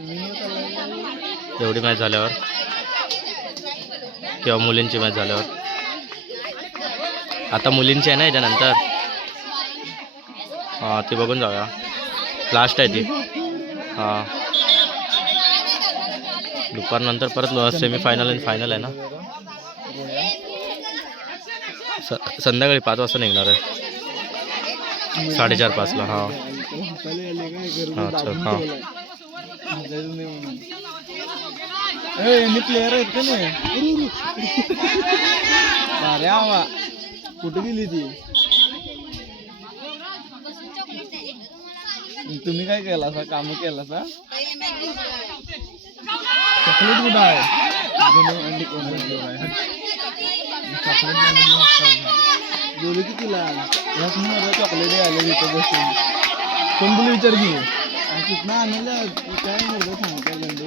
एवढी मॅच झाल्यावर किंवा मुलींची मॅच झाल्यावर आता मुलींची आहे ना याच्यानंतर हां ती बघून जाऊया लास्ट आहे ती हां दुपारनंतर परत सेमीफायनल आणि फायनल आहे ना संध्याकाळी 5 वाजता निघणार आहे 4:30-5ला हां अच्छा हां प्लेयर आहेत का नाही अरे आवा कुठे गेली ती तुम्ही काय केला सा काम केला सा चॉकलेट कुठं आहे बोलू की तिला चॉकलेट आले तिथं बसून कोण तुला विचार घे तिथनं आणलं काय मुलं सांगता गंडे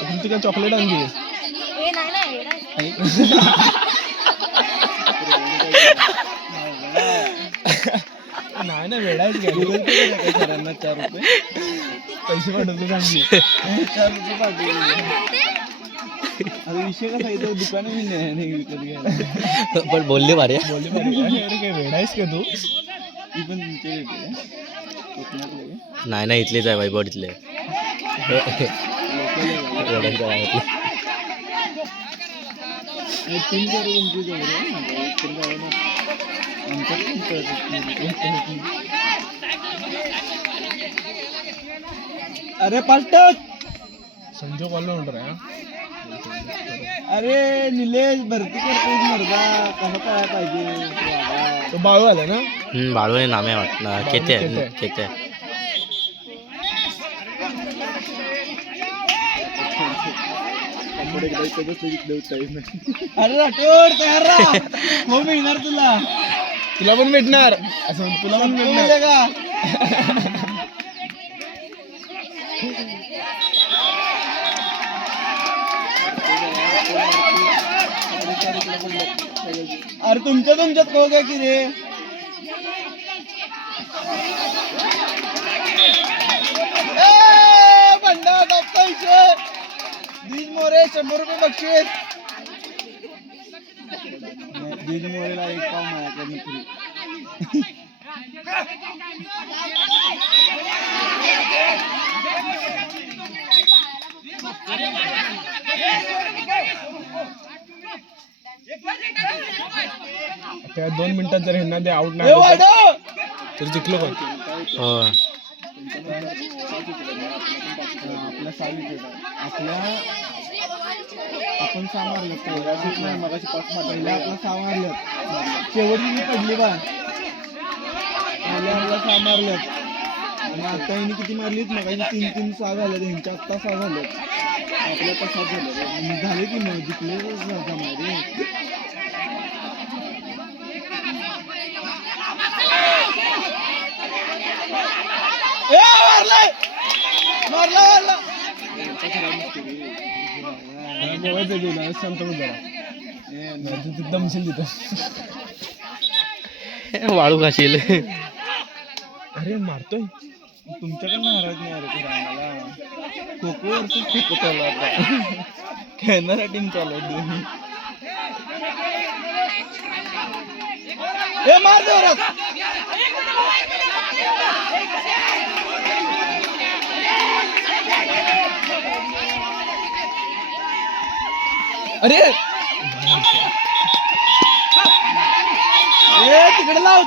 तुमची काय चॉकलेट आणली नाही ना वेळाच घ्या गुगल पे काय सरांना 4 रुपये पैसे पाठवतो चांगली 4 रुपये पाठवले आता विषय कसा इथं दुकानं मी नाही विकत घ्यायला पण बोलले भारी अरे काय वेळायस का तू ती पण तुमच्या नाही नाही इथलेच आहे वैभव इथले अरे पालटक संजय ऑलराउंडर आहे अरे निलेश भरती करतो मर्दा कसं काय पाहिजे तो बाळू आला ना बाळूने नामे वाटणार केते अरे राठोड तयार राहा हो मिळणार तुला पण भेटणार असं तुला पण मिळणार का अरे तुमच्यात को काय की रे भंडा टॉपचा विषय बीज मोरे 100 रुपये बक्षीस बीज मोरेला 1 पाव माझ्याकडनं फ्री त्या 2 मिनिटात जर ह्यांना ते आउट नाही तर जिंकलो का आपण 6 मारलं नाही मगाशी 5 मारलं आपला 6 मारलं शेवटची मी पडली बा आपला 6 मारलं आणि आता हिने किती मारलीत मगाशी 3 6 झालं ह्यांच्या आत्ता 6 झालं आपल्या 7 झालं झाले की मग जिंकले मारे मारला संत दमशील तिथं वाळू खाशील अरे मारतोय तुमच्याकडे मारायचं नाही अरे आम्हाला खो खो वर्षच खो चालू आता खेळणारा टीम चालू दोन्ही मार जोरात अरे तिकडे लाव